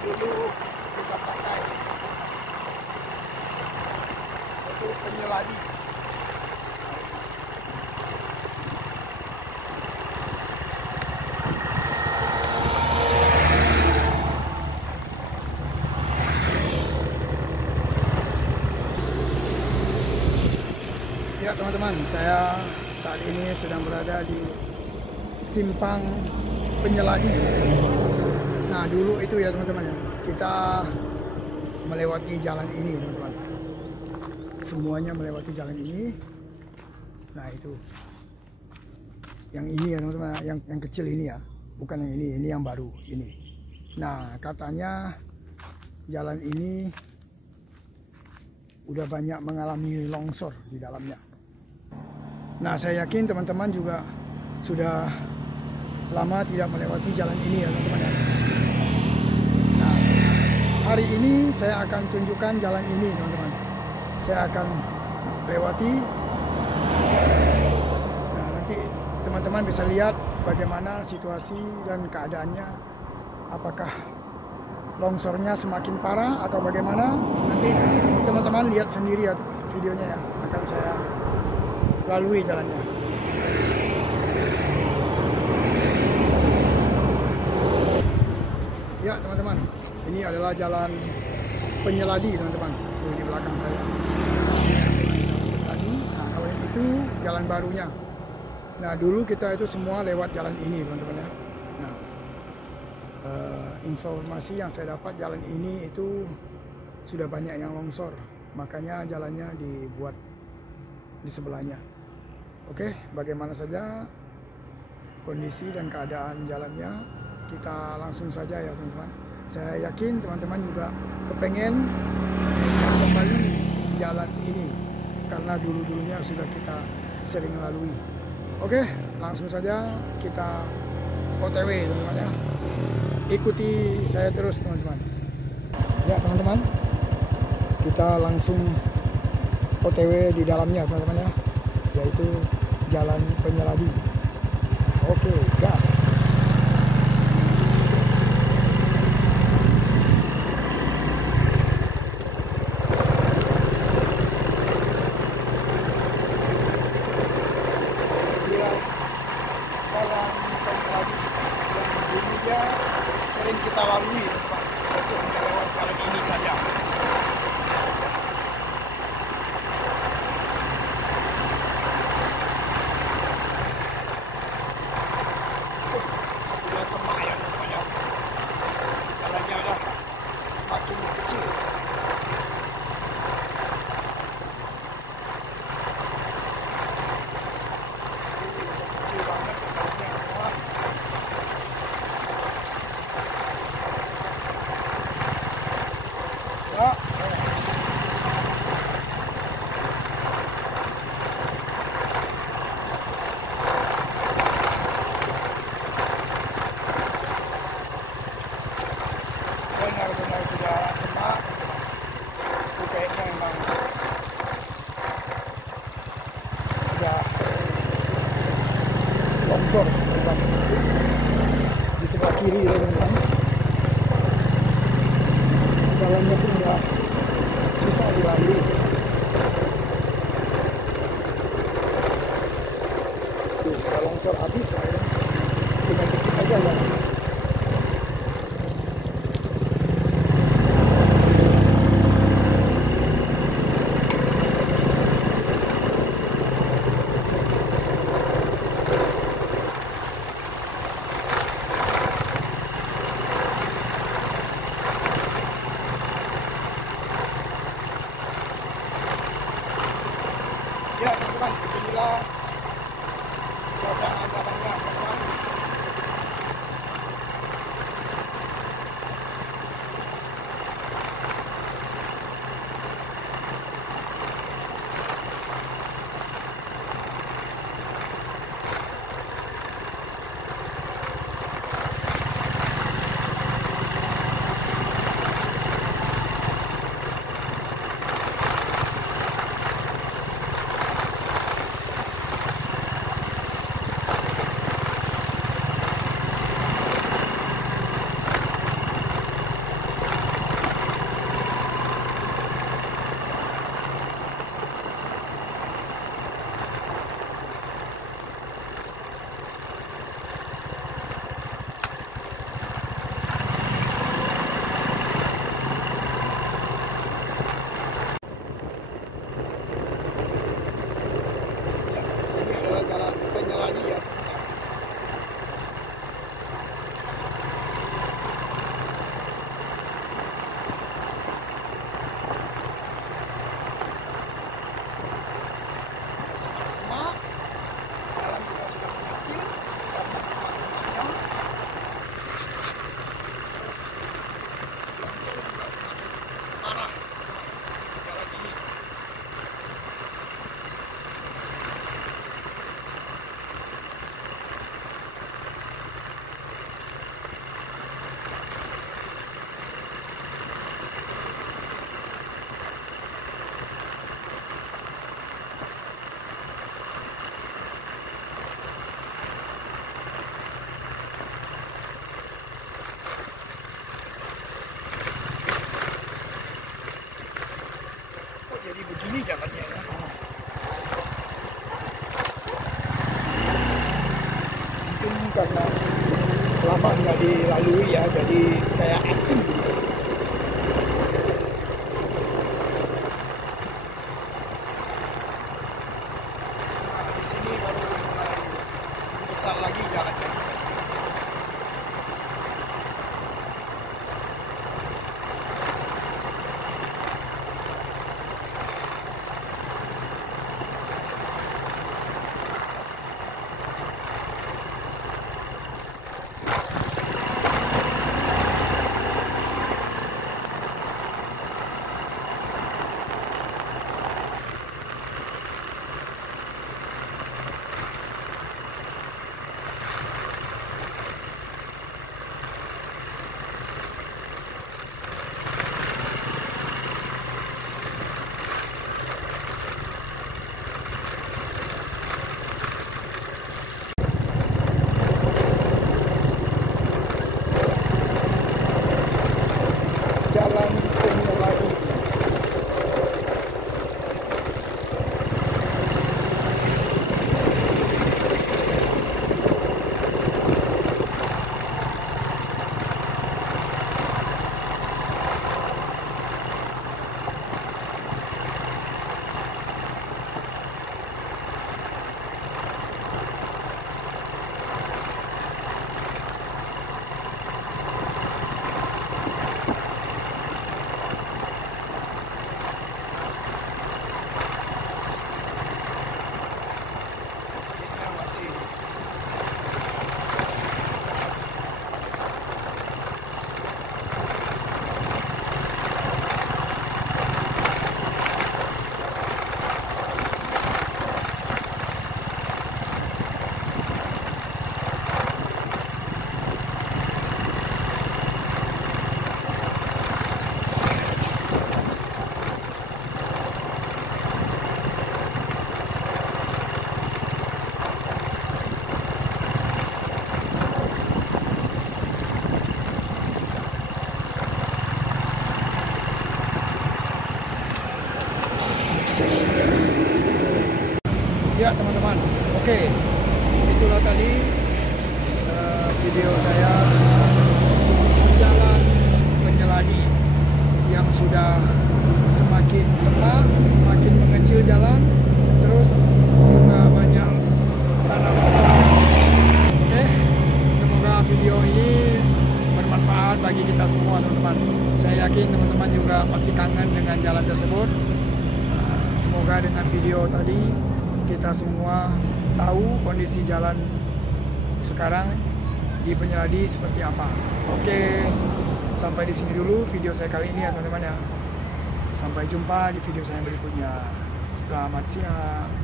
dulu kita pakai, itu penyeladi. Ya teman-teman, saya saat ini sedang berada di simpang penyeladi. Nah dulu itu ya teman-teman ya, kita melewati jalan ini teman-teman. Semuanya melewati jalan ini. Nah itu, yang ini ya teman-teman, yang kecil ini ya, bukan yang ini yang baru ini. Nah katanya jalan ini udah banyak mengalami longsor di dalamnya. Nah saya yakin teman-teman juga sudah lama tidak melewati jalan ini ya teman-teman ya. Nah hari ini saya akan tunjukkan jalan ini teman-teman. Saya akan lewati. Nah nanti teman-teman bisa lihat bagaimana situasi dan keadaannya. Apakah longsornya semakin parah atau bagaimana? Nanti teman-teman lihat sendiri ya videonya ya. Akan saya lalui jalannya. Ya teman-teman, ini adalah jalan penyeladi teman-teman. Di belakang saya. Tadi, nah kalau itu jalan barunya. Nah dulu kita itu semua lewat jalan ini teman-teman ya. Nah, informasi yang saya dapat jalan ini itu sudah banyak yang longsor. Makanya jalannya dibuat di sebelahnya. Oke, bagaimana saja kondisi dan keadaan jalannya, kita langsung saja ya teman-teman. Saya yakin teman-teman juga kepengen kembali jalan ini karena dulu-dulunya sudah kita sering lalui. Oke, langsung saja kita OTW teman-teman ya. Ikuti saya terus teman-teman. Ya teman-teman, kita langsung OTW di dalamnya teman-teman ya, yaitu jalan penyeladi. Oke, gas. Dia jalan penyeladi yang dulunya sering kita lalui teman-teman. Itu hanya lewat jalan ini saja. Semakin kecil. Kecil banget. Ya. Benar-benar sudah semak. Itu kayaknya memang udah longsor di sebelah kiri teman-teman. Jalannya pun udah susah dilalui. Tuh, kalau longsor habis tinggal dikit aja ya. dilalui ya, jadi kayak asing gitu. Nah, di sini baru mulai besar lagi jalannya. Jalan Penyeladi. Masjidnya masih ya teman-teman. Oke, itulah tadi video saya Jalan Penyeladi yang sudah semakin semak, semakin mengecil jalan, terus juga banyak tanaman sawit. Oke, semoga video ini bermanfaat bagi kita semua teman-teman. Saya yakin teman-teman juga pasti kangen dengan jalan tersebut. Semoga dengan video tadi kita semua tahu kondisi jalan sekarang di Penyeladi seperti apa. Oke, sampai di sini dulu video saya kali ini ya teman-teman ya. Sampai jumpa di video saya berikutnya. Selamat siang.